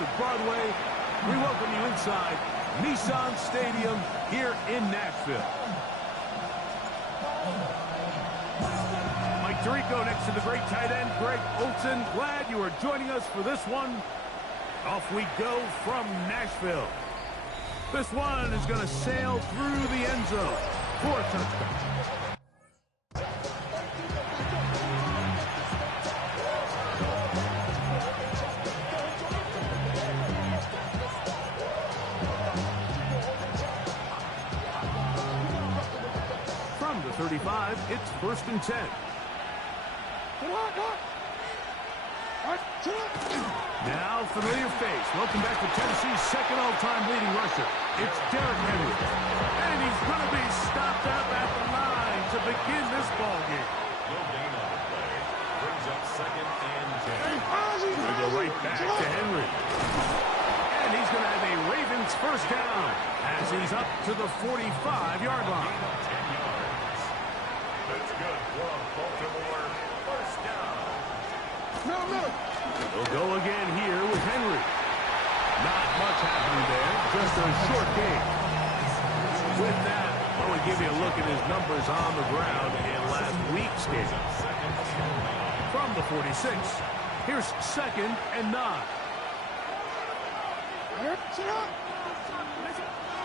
of Broadway, we welcome you inside Nissan Stadium here in Nashville. Mike Tirico next to the great tight end, Greg Olsen. Glad you are joining us for this one. Off we go from Nashville. This one is going to sail through the end zone for a touchdown. From the 35, it's 1st and 10. Now, familiar face. Welcome back to Tennessee's second all-time leading rusher. It's Derrick Henry. And he's going to be stopped up at the line to begin this ball game. No gain on the play. Brings up 2nd and 10. Going to go right back to Henry. And he's going to have a Ravens first down as he's up to the 45-yard line. 10 yards. That's good for a Baltimore first down. We'll go again here with Henry. Not much happening there, just a short game. With that, I want to give you a look at his numbers on the ground in last week's game. From the 46, here's 2nd and 9.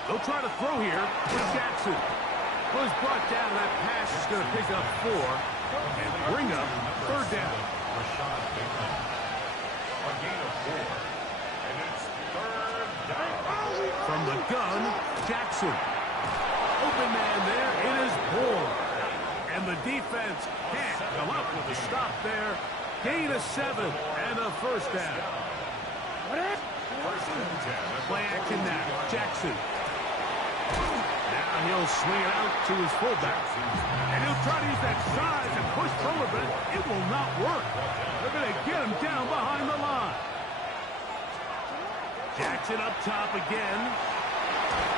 They'll try to throw here with Jackson. Well, he's brought down. That pass is going to pick up 4 and bring up 3rd down. A gain of 4. And it's 3rd down. From the gun, Jackson. Open man there. It is Bourne. And the defense can't come up with a stop there. Gain of 7 and a first down. Play action now. Jackson. Now he'll swing it out to his fullback. And he'll try to use that size and push forward, but it will not work. They're going to get him down behind the line. Jackson up top again.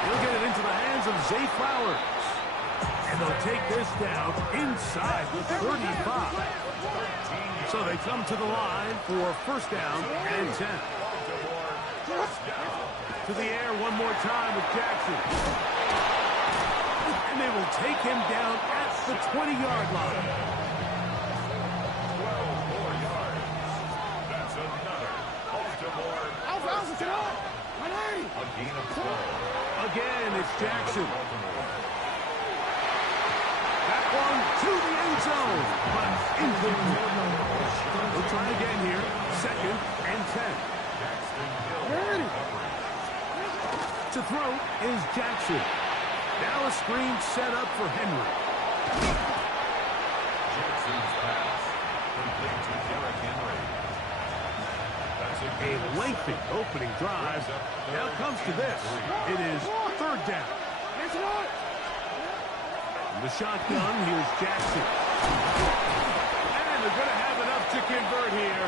He'll get it into the hands of Zay Flowers. And they'll take this down inside the 35. So they come to the line for first down and 10. To the air one more time with Jackson. And they will take him down at the 20-yard line. 12 more yards. That's another Baltimore. A gain of 12. Again, it's Jackson. That one to the end zone, but incomplete. We'll try again here. 2nd and 10. To throw is Jackson. Now a screen set up for Henry. Jackson's pass. Complete to Derrick Henry. That's A lengthy opening drive. Now comes to this. It is 3rd down. The shotgun, here's Jackson. And they're going to have enough to convert here.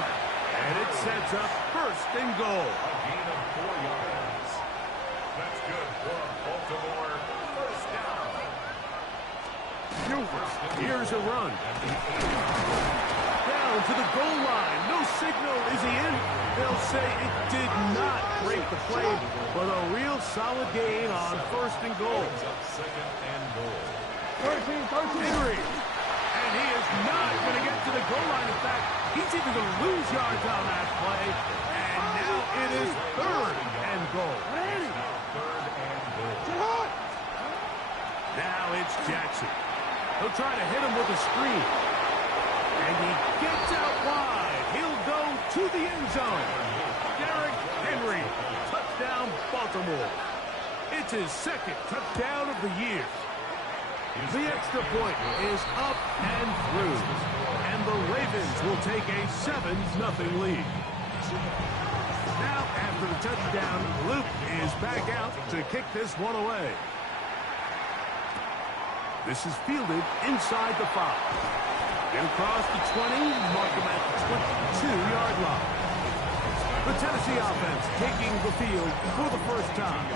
And it sets up 1st and goal. a gain of 4 yards. That's good for Baltimore first down. Here's a run. Down to the goal line. No signal. Is he in? They'll say it did not break the play, but a real solid gain on 1st and goal. Brings up 2nd and goal. Henry. And he is not going to get to the goal line. In fact, he's even going to lose yards on that play. And now it is 3rd and goal. 3rd and goal. Now it's Jackson. He'll try to hit him with a screen. And he gets out wide. He'll go to the end zone. Derrick Henry. Touchdown, Baltimore. It's his 2nd touchdown of the year. The extra point is up and through. And the Ravens will take a 7-0 lead. Now, after the touchdown, Luke is back out to kick this one away. This is fielded inside the 5. Get across the 20, mark him at the 22-yard line. The Tennessee offense taking the field for the first time.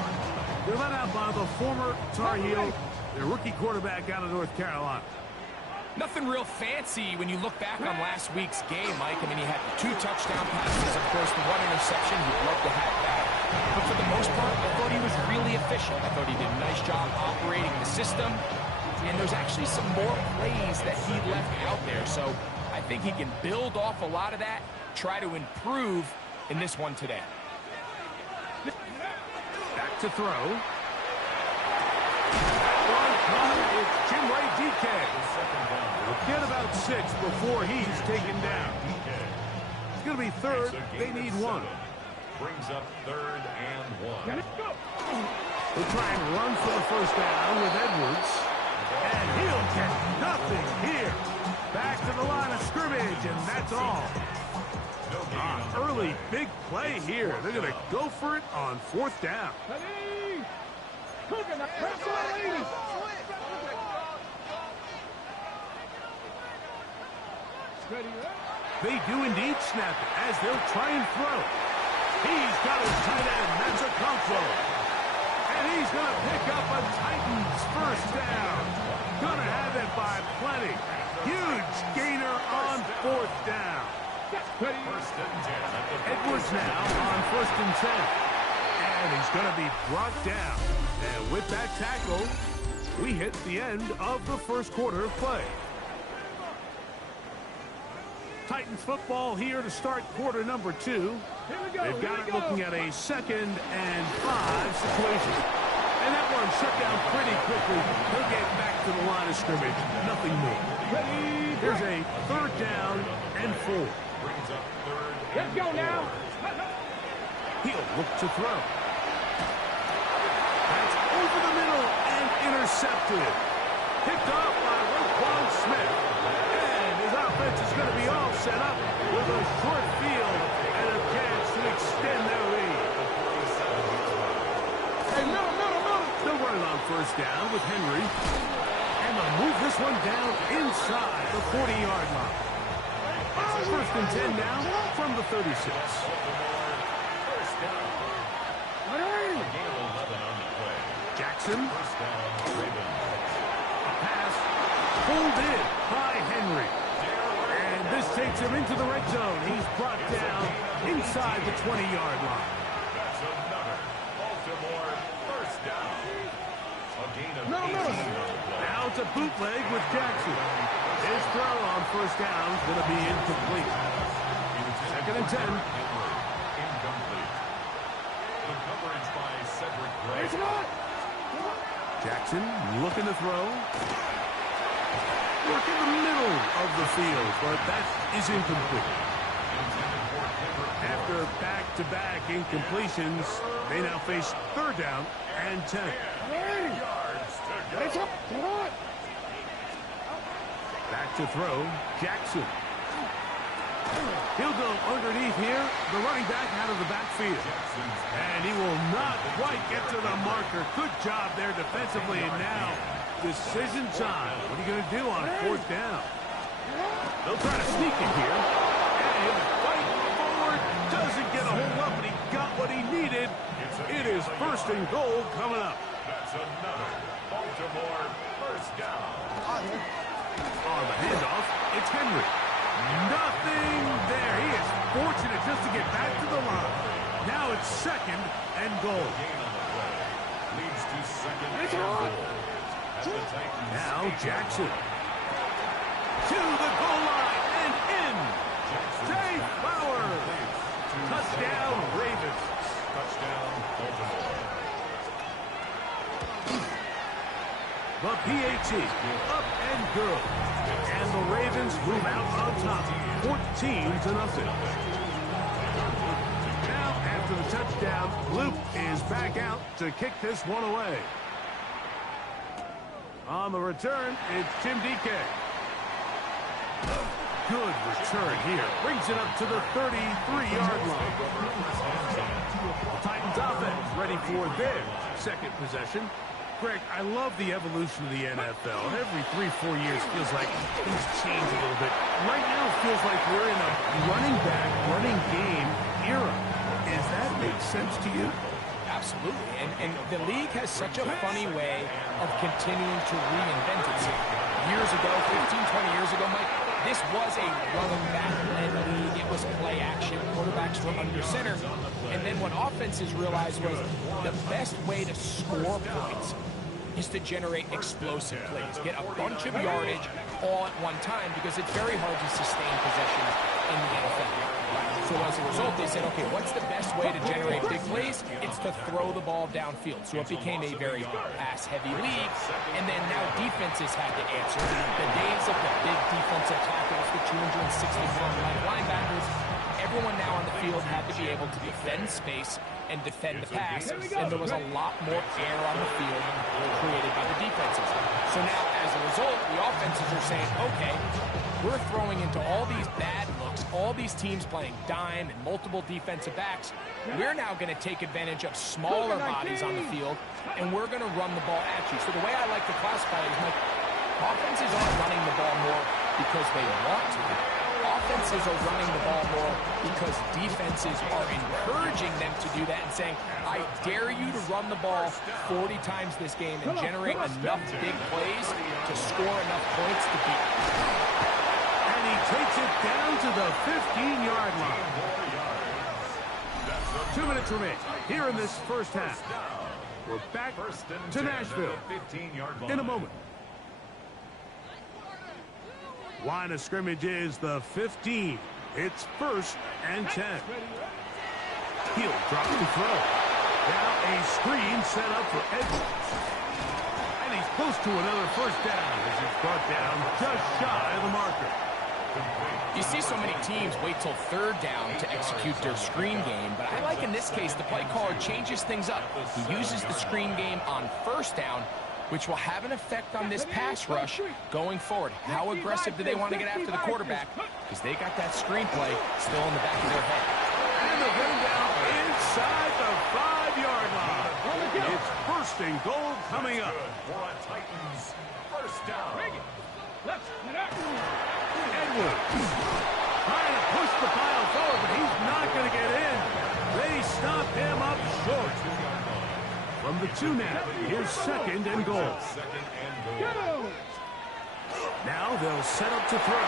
They're led out by the former Tar Heel, their rookie quarterback out of North Carolina. Nothing real fancy when you look back on last week's game, Mike. I mean, he had 2 touchdown passes, of course, the 1 interception. He'd love to have that. But for the most part, I thought he was really efficient. I thought he did a nice job operating the system. And there's actually some more plays that he left out there. So I think he can build off a lot of that, try to improve in this one today. Back to throw. It's Jim Ray DK. He'll get about 6 before he's taken down. It's going to be third. They need 1. Brings up 3rd and 1. We'll try and run for the first down with Edwards. And he'll get nothing here. Back to the line of scrimmage, and that's all. Early big play here. They're going to go for it on 4th down. They do indeed snap it as they'll try and throw. He's got his tight end. That's a control. And he's going to pick up a Titans first down. Going to have it by plenty. Huge gainer on 4th down. First and 10. Edwards now on 1st and 10. And he's going to be brought down. And with that tackle, we hit the end of the first quarter of play. Titans football here to start quarter number 2. They've got it looking at a 2nd and 5 situation. And that one shut down pretty quickly. He'll get back to the line of scrimmage. Nothing more. Here's a 3rd down and 4. Brings up 3rd. Let's go now. He'll look to throw. That's over the middle and intercepted. Picked off by Roquan Smith. And his offense is going to be all set up with a short field and a chance to extend their lead. Hey, middle. They'll run it on 1st down with Henry. And they'll move this one down inside the 40-yard line. 1st and 10 now from the 36. Jackson. A pass pulled in by Henry. And this takes him into the red zone. He's brought down inside the 20-yard line. That's another Baltimore first down. A gain of 18 on the play. Now it's a bootleg with Jackson. His throw on 1st down is going to be incomplete. 2nd and 10. Incomplete. The coverage by Cedric Gray. Jackson looking to throw. Work in the middle of the field, but that is incomplete. After back-to-back incompletions, they now face 3rd down and 10. Back to throw, Jackson. He'll go underneath here, the running back out of the backfield. And he will not quite get to the marker. Good job there defensively, and now decision time. What are you going to do on 4th down? They'll try to sneak it here. And fight forward, doesn't get a hold up, but he got what he needed. It is 1st and goal coming up. That's another Baltimore first down. On the handoff, it's Henry. Nothing there. He is fortunate just to get back to the line. Now it's 2nd and goal. Gain on the play. Leads to 2nd and goal. At the Titans. Now Jackson. To the goal line and in. Zay Flowers. Touchdown Ravens. Touchdown Baltimore. The PAT up and good. And the Ravens move out on top, 14-0. Now, after the touchdown, Luke is back out to kick this one away. On the return, it's Tim DK. Good return here. Brings it up to the 33-yard line. Titans offense ready for their 2nd possession. Greg, I love the evolution of the NFL. Every 3-4 years feels like things change a little bit. Right now it feels like we're in a running back, running game era. Does that make sense to you? Absolutely. And the league has such a funny way of continuing to reinvent itself. years ago, 15, 20 years ago, Mike, this was a running back-led league. It was play action. Quarterbacks were under center. And then what offenses realized was the best way to score points is to generate explosive plays. Get a bunch of yardage all at one time because it's very hard to sustain possession in the NFL. So as a result, they said, okay, what's the best way to generate big plays? It's to throw the ball downfield. So it became a very pass-heavy league. And then now defenses had to answer. The days of the big defensive tackles, the 260-pound linebackers, everyone now on the field had to be able to defend space and defend the pass. And there was a lot more air on the field created by the defenses. So now, as a result, the offenses are saying, okay, we're throwing into all these bad looks, all these teams playing dime and multiple defensive backs. We're now going to take advantage of smaller bodies on the field, and we're going to run the ball at you. So the way I like to classify it is, like, offenses aren't running the ball more because they want to. Offenses are running the ball more because defenses are encouraging them to do that and saying, I dare you to run the ball 40 times this game and generate enough big plays to score enough points to beat. And he takes it down to the 15-yard line. 2 minutes remain here in this first half. We're back to Nashville in a moment. Line of scrimmage is the 15. It's 1st and 10. He'll drop the throw. Now a screen set up for Edwards. And he's close to another first down as he's brought down just shy of the marker. You see so many teams wait till 3rd down to execute their screen game, but I like in this case the play caller changes things up. He uses the screen game on 1st down, which will have an effect on this pass rush going forward. How aggressive do they want to get after the quarterback? Because they got that screen play still in the back of their head. And the bring down inside the 5-yard line. It's 1st and goal coming up. Titans, 1st down. Edwards trying to push the pile forward, but he's not going to get in. They stop him up short. From the 2 now, here's 2nd and goal. Now they'll set up to throw.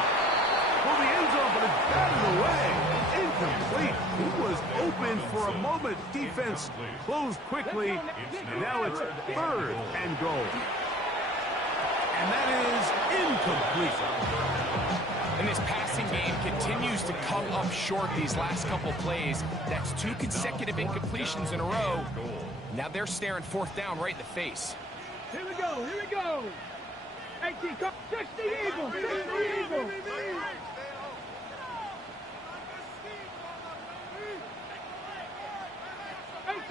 Well, the end zone, but it's batted away. Incomplete. He was open for a moment. Defense closed quickly, and now it's 3rd and goal. And that is incomplete. And this passing game continues to come up short these last couple plays. That's 2 consecutive incompletions in a row. Now they're staring 4th down right in the face. Here we go, here we go. 18, come, 60 Eagle, 60 Eagle.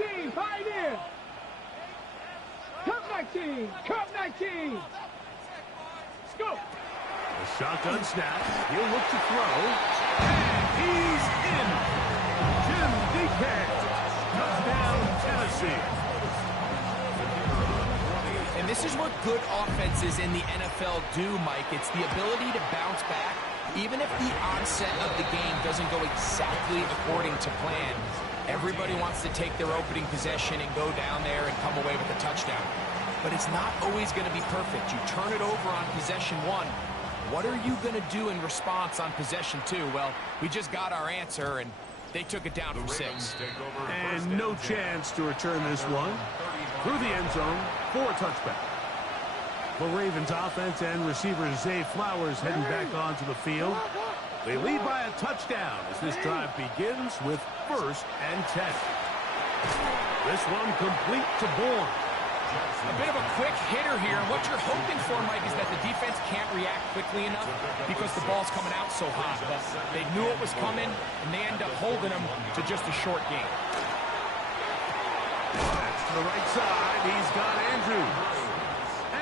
18, pioneer. Come 19, come 19. Let's go. The shotgun snap. He'll look to throw. And he's in. Jim DK. Touchdown, Tennessee. And this is what good offenses in the NFL do, Mike. It's the ability to bounce back, even if the onset of the game doesn't go exactly according to plan. Everybody wants to take their opening possession and go down there and come away with a touchdown. But it's not always going to be perfect. You turn it over on possession 1. What are you going to do in response on possession 2? Well, we just got our answer, and they took it down from 6. And no chance to return this one. Through the end zone for a touchback. The Ravens offense and receiver Zay Flowers heading back onto the field. They lead by a touchdown as this drive begins with 1st and 10. This one complete to Bourne. A bit of a quick hitter here, and what you're hoping for, Mike, is that the defense can't react quickly enough because the ball's coming out so hot. But they knew it was coming, and they end up holding them to just a short game. That's to the right side. He's got Andrews.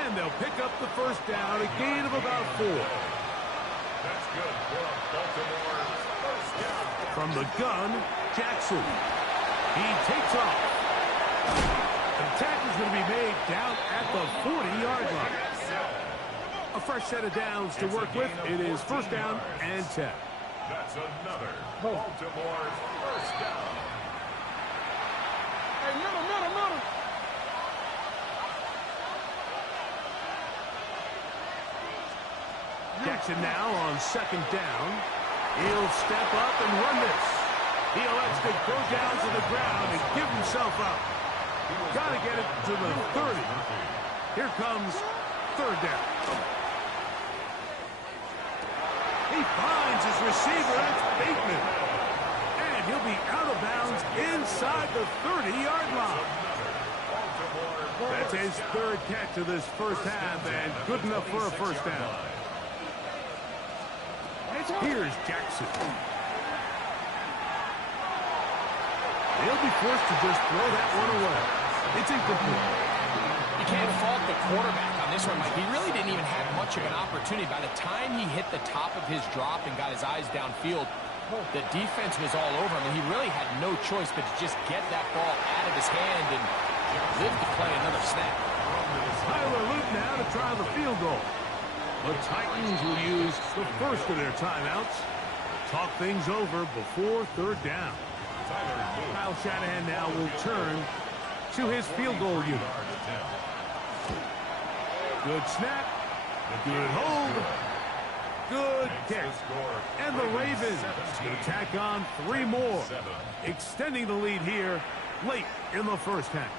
And they'll pick up the 1st down, a gain of about 4. That's good for Baltimore. 1st down. From the gun, Jackson. He takes off. The tackle's going to be made down at the 40-yard line. A fresh set of downs to work with. It is 1st down and 10. That's another Baltimore 1st down. Hey, middle. action now on second down. He'll step up and run this. He elects to go down to the ground and give himself up. Got to get it to the 30. Here comes third down. He finds his receiver. That's Bateman. And he'll be out of bounds inside the 30-yard line. That's his third catch of this first half, and good enough for a first down. Here's Jackson. He'll be forced to just throw that one away. It's incomplete. You can't fault the quarterback on this one, Mike. He really didn't even have much of an opportunity. By the time he hit the top of his drop and got his eyes downfield, the defense was all over him, and he really had no choice but to just get that ball out of his hand and live to play another snap. Tyler Luke now to try the field goal. The Titans will use the first of their timeouts. Talk things over before third down. Kyle Shanahan now will turn to his field goal unit. Good snap. Good hold. Good kick. And the Ravens going to tack on 3 more, extending the lead here late in the first half.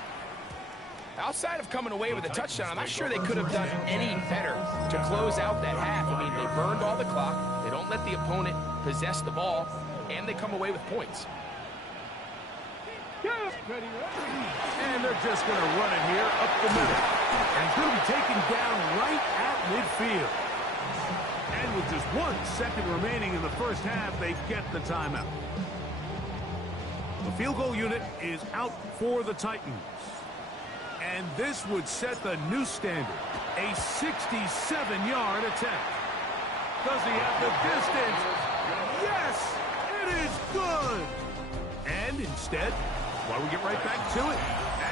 Outside of coming away with a touchdown, I'm not sure they could have done any better to close out that half. I mean, they burned all the clock. They don't let the opponent possess the ball, and they come away with points. And they're just going to run it here up the middle. And it's going to be taken down right at midfield. And with just 1 second remaining in the first half, they get the timeout. The field goal unit is out for the Titans. And this would set the new standard, a 67-yard attempt. Does he have the distance? Yes, it is good. And instead, why don't we get right back to it,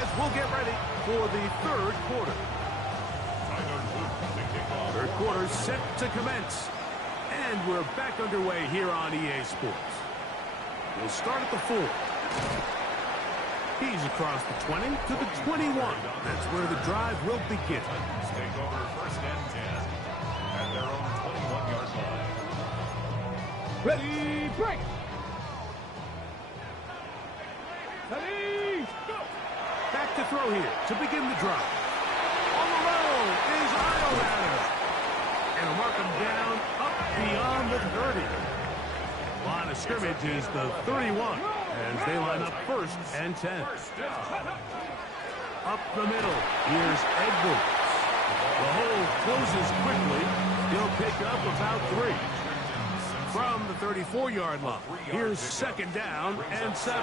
as we'll get ready for the third quarter. Third quarter set to commence. And we're back underway here on EA Sports. We'll start at the 4. He's across the 20 to the 21. That's where the drive will begin. Take over first and 10 at their own 21-yard line. Ready, break! Ready, go! Back to throw here to begin the drive. On the roll is Iowatter. And will mark him down up beyond the 30. Line of scrimmage is the 31 as they line up first and 10. Up the middle, here's Edwards. The hole closes quickly. He'll pick up about 3. From the 34-yard line, here's second down and 7.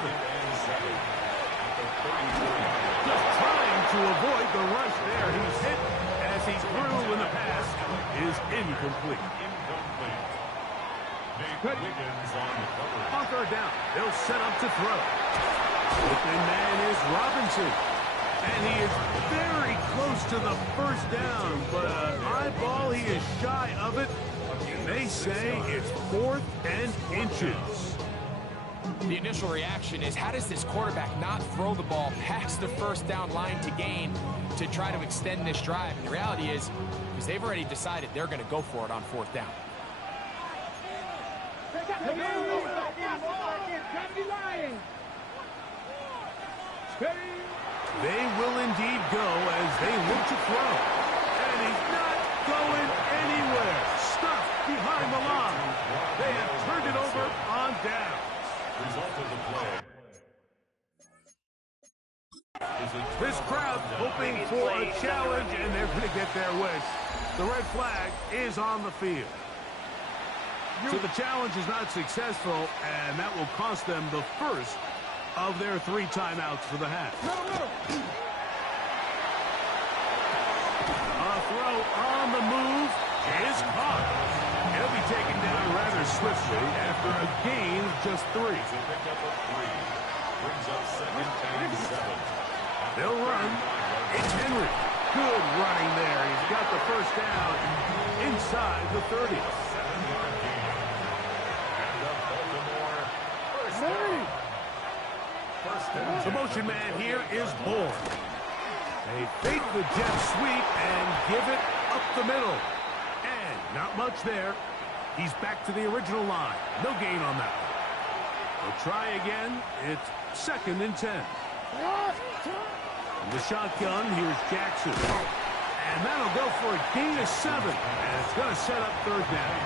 Just trying to avoid the rush there. He's hit as he threw when the pass is incomplete. On third down, they'll set up to throw. Open man is Robinson. And he is very close to the first down, but an eyeball, he is shy of it. And they say it's 4th and inches. The initial reaction is, how does this quarterback not throw the ball past the first down line to gain to try to extend this drive? And the reality is, because they've already decided they're going to go for it on 4th down. They will indeed go as they look to throw. And he's not going anywhere. Stuffed behind the line. They have turned it over on down. Result of the play. This crowd hoping for a challenge, and they're going to get their wish. The red flag is on the field. So the challenge is not successful, and that will cost them the first of their 3 timeouts for the half. A throw on the move is caught. He'll be taken down rather swiftly after a gain of just 3. Brings up second and 7. They'll run. It's Henry. Good running there. He's got the first down inside the 30. The motion man here is Bourne. They fake the jet sweep and give it up the middle. And Not much there. He's back to the original line. No gain on that one. They'll try again. It's 2nd and 10. From the shotgun, here's Jackson. And that'll go for a gain of 7. And it's going to set up 3rd down.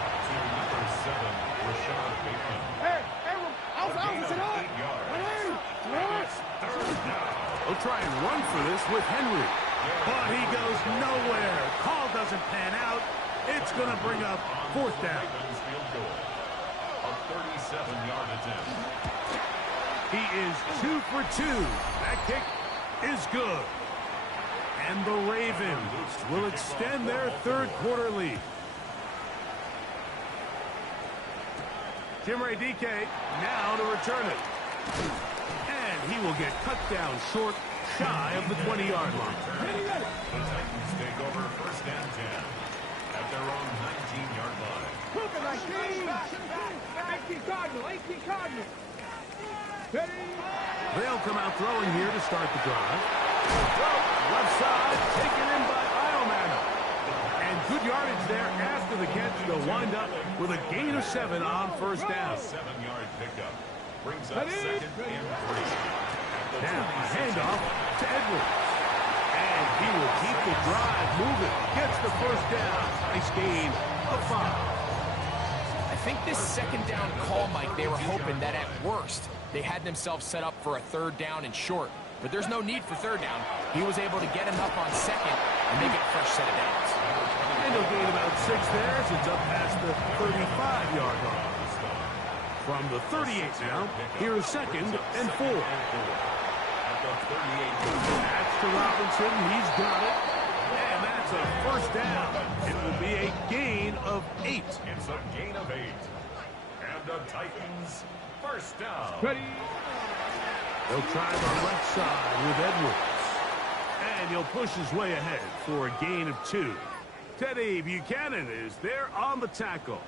Number 7, Rashad Bateman. Hey, sit up. They'll try and run for this with Henry. But he goes nowhere. Call doesn't pan out. It's going to bring up 4th down. A 37-yard attempt. He is 2 for 2. That kick is good. And the Ravens will extend their 3rd quarter lead. Jim Ray DK now to return it. And he will get cut down short, shy of the 20-yard line. The Titans take over 1st and 10 at their own 19-yard line. 18 Cardinal. They'll come out throwing here to start the drive. Left side, taken in by Iomana. And good yardage there after the catch. They'll wind up with a gain of 7 on 1st down. 7-yard pickup brings up 2nd and 3. Now a handoff to Edwards. And he will keep the drive moving. Gets the 1st down. Nice gain of 5. I think this 2nd down call, Mike, they were hoping that at worst they had themselves set up for a 3rd down and short. But there's no need for 3rd down. He was able to get enough on 2nd and make it a fresh set of downs. And he'll gain about 6 there as it's up past the 35-yard line. From the 38 now, here is 2nd and 4. That's to Robinson. He's got it. And that's a 1st down. It will be a gain of 8. It's a gain of 8. And the Titans 1st down. They'll try the left side with Edwards. And he'll push his way ahead for a gain of 2. Teddy Buchanan is there on the tackle.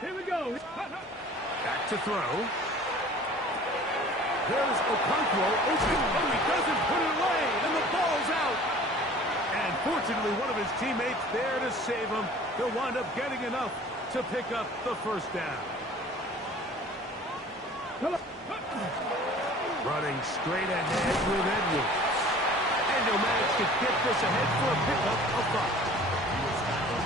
Here we go. Back to throw. There's Okonkwo open. Oh, he doesn't put it away, and the ball's out. And fortunately, one of his teammates there to save him. He'll wind up getting enough to pick up the 1st down. Running straight ahead with Edwards. And he'll manage to get this ahead for a pickup of 5.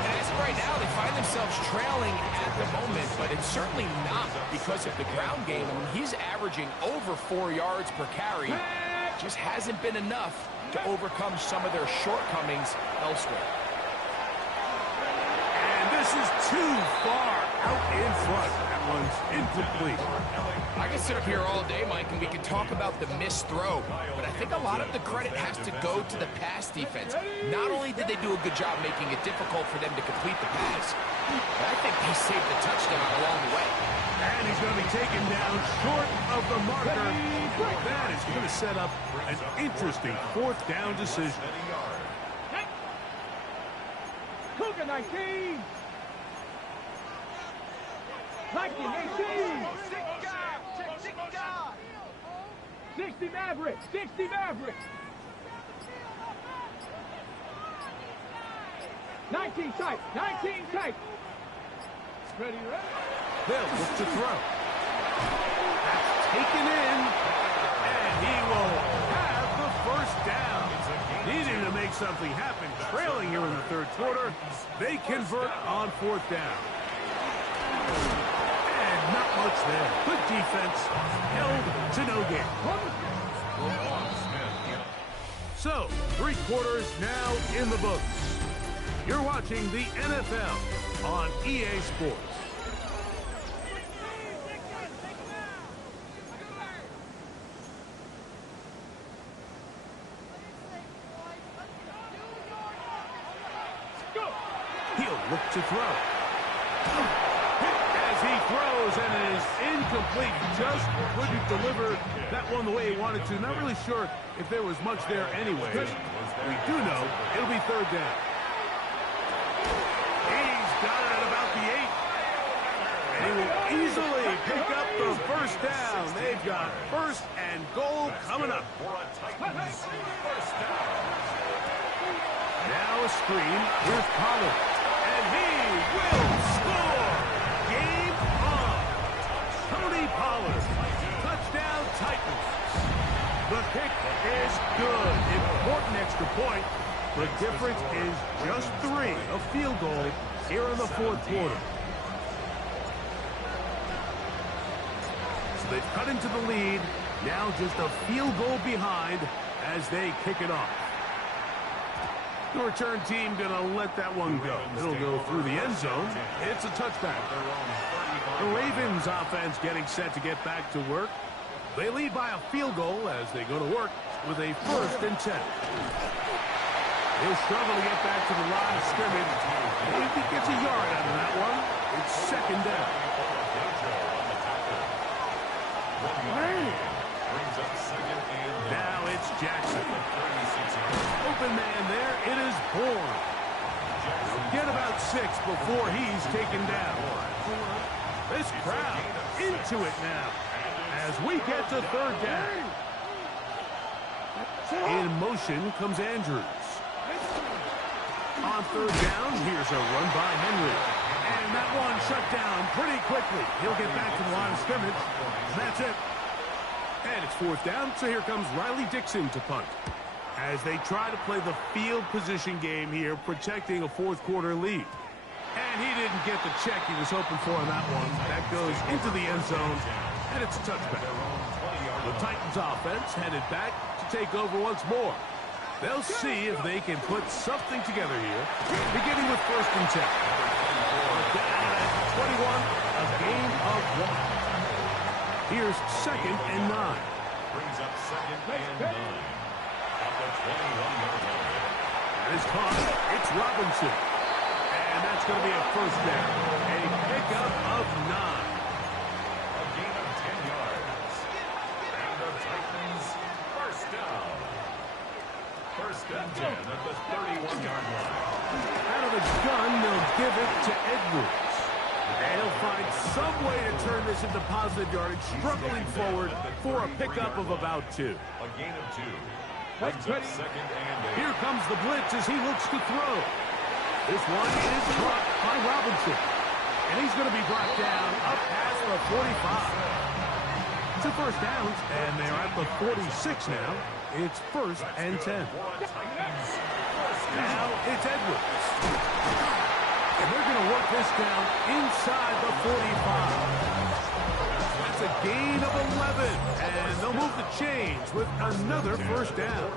And as of right now, they find themselves trailing at the moment, but it's certainly not because of the ground game. I mean, he's averaging over 4 yards per carry. Just hasn't been enough to overcome some of their shortcomings elsewhere. And this is too far out in front. That one's incomplete. I can sit up here all day, Mike, and we can talk about the missed throw, but I think a lot of the credit has to go to the pass defense. Not only did they do a good job making it difficult for them to complete the pass, but I think they saved the touchdown along the way. And he's going to be taken down short of the marker. That is going to set up an interesting 4th down decision. Cougar 19. 18. 60 Maverick. 60 Maverick. 19 tight. 19 tight. Ready. They'll look to throw. That's taken in. And he will have the 1st down. Needing to make something happen. Trailing here in the 3rd quarter. They convert on 4th down. And not much there. Good defense. Held to no gain. So, 3 quarters now in the books. You're watching the NFL on EA Sports. He'll look to throw. As he throws, and it is incomplete. Just couldn't deliver that one the way he wanted to. Not really sure if there was much there anyway. We do know it'll be 3rd down. He's got it at about the 8. And he will easily pick up the 1st down. They've got 1st and goal coming up. Now a screen. Here's Pollard. And he will score. Game on. Tony Pollard. Touchdown Titans. The kick is good. Important extra point. The difference is just 3, a field goal here in the fourth quarter. So they've cut into the lead. Now just a field goal behind as they kick it off. The return team going to let that one go. It'll go through the end zone. It's a touchback. The Ravens offense getting set to get back to work. They lead by a field goal as they go to work with a 1st and 10. He'll struggle to get back to the line of scrimmage. Maybe he gets a yard out of that one. It's 2nd down. Now it's Jackson. Open man there. It is Bourne. He'll get about 6 before he's taken down. This crowd into it now as we get to 3rd down. In motion comes Andrews. On 3rd down, here's a run by Henry. And that one shut down pretty quickly. He'll get back to the line of scrimmage. That's it. And it's 4th down, so here comes Riley Dixon to punt. As they try to play the field position game here, protecting a 4th quarter lead. And he didn't get the check he was hoping for on that one. That goes into the end zone, and it's a touchback. The Titans offense headed back to take over once more. They'll see if they can put something together here, beginning with 1st and 10. Down at 21, a gain of 1. Here's 2nd and 9. Brings up 2nd and 9. At the 21-yard line. And it's caught. It's Robinson. And that's going to be a 1st down. A pickup of 9. A gain of 10 yards. And the Titans 1st down. 1st and 10 at the 31-yard line. Out of the gun, they'll give it to Edwards. And he'll find some way to turn this into positive yardage, struggling forward for a pickup of about 2. A gain of 2. Brings up 2nd and 8. Here comes the blitz as he looks to throw. This one is caught by Robinson. And he's going to be brought down up past the 45. 2 first downs, and they're at the 46 now. It's 1st and 10. Now it's Edwards. And they're going to work this down inside the 45. That's a gain of 11. And they'll move the chains with another 1st down.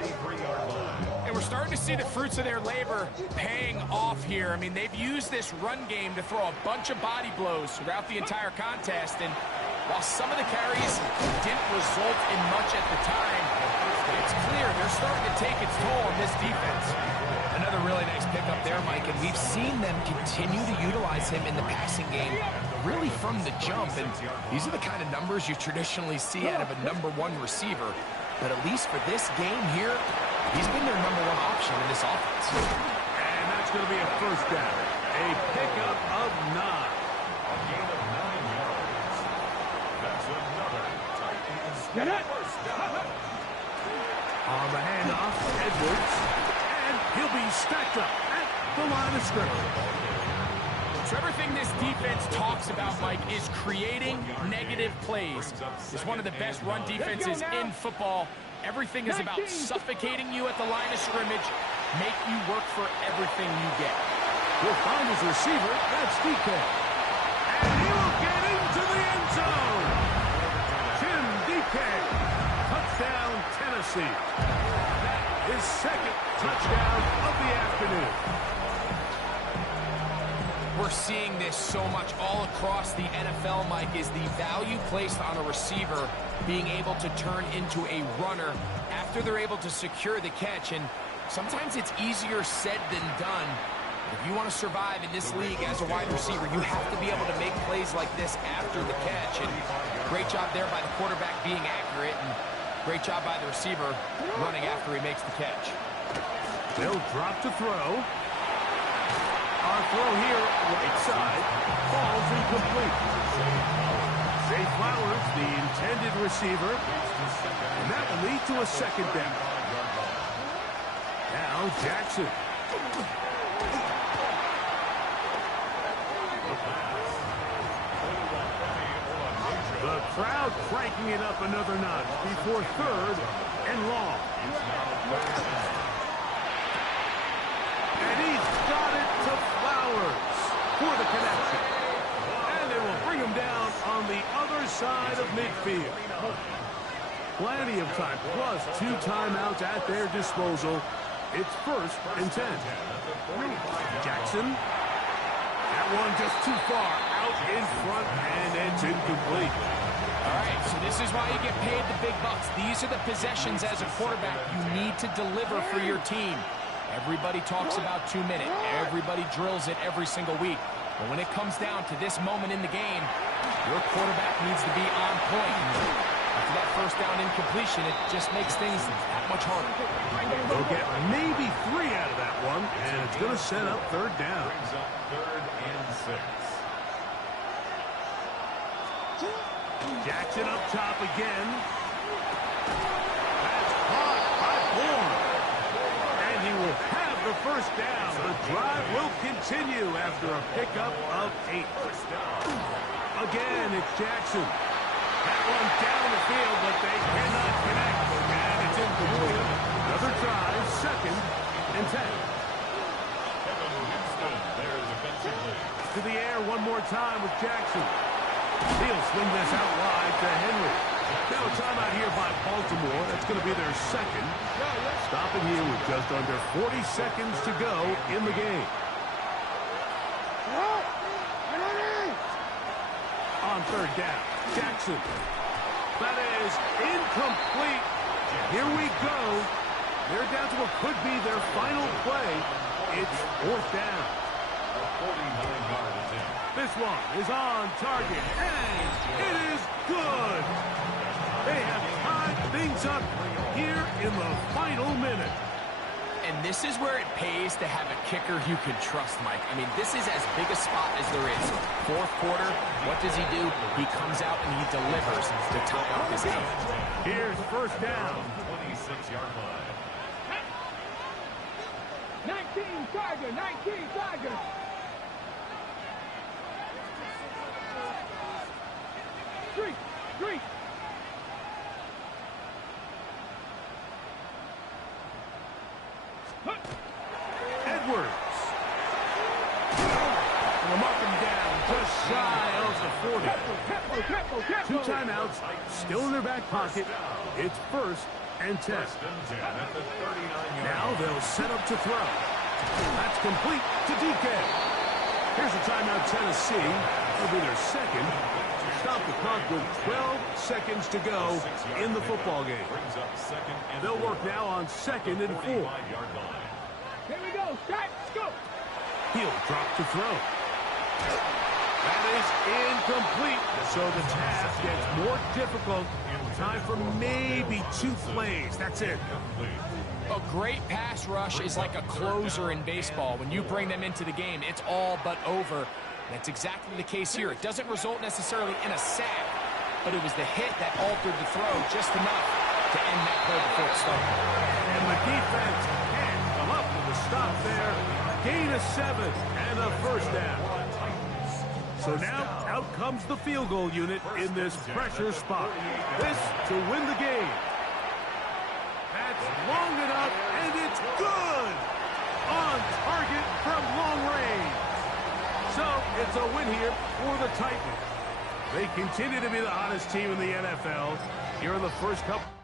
And we're starting to see the fruits of their labor paying off here. I mean, they've used this run game to throw a bunch of body blows throughout the entire contest. And while some of the carries didn't result in much at the time, it's clear they're starting to take its toll on this defense. Another really nice pickup there, Mike, and we've seen them continue to utilize him in the passing game really from the jump, and these are the kind of numbers you traditionally see out of a #1 receiver, but at least for this game here, he's been their #1 option in this offense. And that's going to be a 1st down. A pickup of 9. A gain of 9 yards. That's another Titans 1st down. On the handoff, Edwards. And he'll be stacked up at the line of scrimmage. So everything this defense talks about, Mike, is creating negative plays. It's one of the best run defenses in football. Everything is about suffocating you at the line of scrimmage, make you work for everything you get. He'll find his receiver. That's DK. And he will get into the end zone. Tim DK. Touchdown, Tennessee. That is 2nd touchdown of the afternoon. We're seeing this so much all across the NFL, Mike, is the value placed on a receiver being able to turn into a runner after they're able to secure the catch. And sometimes it's easier said than done. If you want to survive in this league as a wide receiver, you have to be able to make plays like this after the catch. And great job there by the quarterback being accurate, and great job by the receiver running after he makes the catch. They'll drop to throw. Our throw here, right side, falls incomplete. Zay Flowers, the intended receiver, and that will lead to a 2nd down. Now Jackson. crowd cranking it up another notch before third and long. And he's got it to Flowers for the connection. And they will bring him down on the other side of midfield. Plenty of time, plus 2 timeouts at their disposal. It's 1st and 10. Jackson. That one just too far out in front, and it's incomplete. All right, so this is why you get paid the big bucks. These are the possessions as a quarterback you need to deliver for your team. Everybody talks about 2 minutes. Everybody drills it every single week. But when it comes down to this moment in the game, your quarterback needs to be on point. After that first down incompletion, it just makes things that much harder. They'll get maybe 3 out of that one, and it's going to set up 3rd down. Brings up 3rd and 6. Jackson up top again. That's caught by Bourne. And he will have the 1st down. The drive will continue after a pickup of 8. Again, it's Jackson. That one down the field, but they cannot connect. And it's incomplete. Another drive, 2nd and 10. To the air one more time with Jackson. He'll swing this out wide to Henry. Now a timeout here by Baltimore. That's going to be their 2nd. Stopping here with just under 40 seconds to go in the game. On 3rd down, Jackson. That is incomplete. Here we go. They're down to what could be their final play. It's 4th down. 49-yard attempt. This one is on target, and it is good. They have tied things up here in the final minute. And this is where it pays to have a kicker you can trust, Mike. I mean, this is as big a spot as there is. 4th quarter, what does he do? He comes out and he delivers to tie up this game. Here's 1st down. 26-yard line. 19 Tiger, 19 Tiger. Street. Edwards. And they'll mark him down just shy of the 40. 2 timeouts still in their back pocket. It's 1st and 10. Now they'll set up to throw. That's complete to DK. Here's a timeout, Tennessee. It'll be their 2nd. Stop the clock with 12 seconds to go in the football game. They'll work now on 2nd and 4. Here we go. Start. Go. He'll drop to throw. That is incomplete. So the task gets more difficult. Time for maybe 2 plays. That's it. A great pass rush is like a closer in baseball. When you bring them into the game, it's all but over. That's exactly the case here. It doesn't result necessarily in a sack, but it was the hit that altered the throw just enough to end that play before it started. And the defense can't come up with a stop there. Gain of 7 and a 1st down. So now out comes the field goal unit in this pressure spot. This to win the game. That's long enough, and it's good! On target from long range. So it's a win here for the Titans. They continue to be the hottest team in the NFL here in the first couple.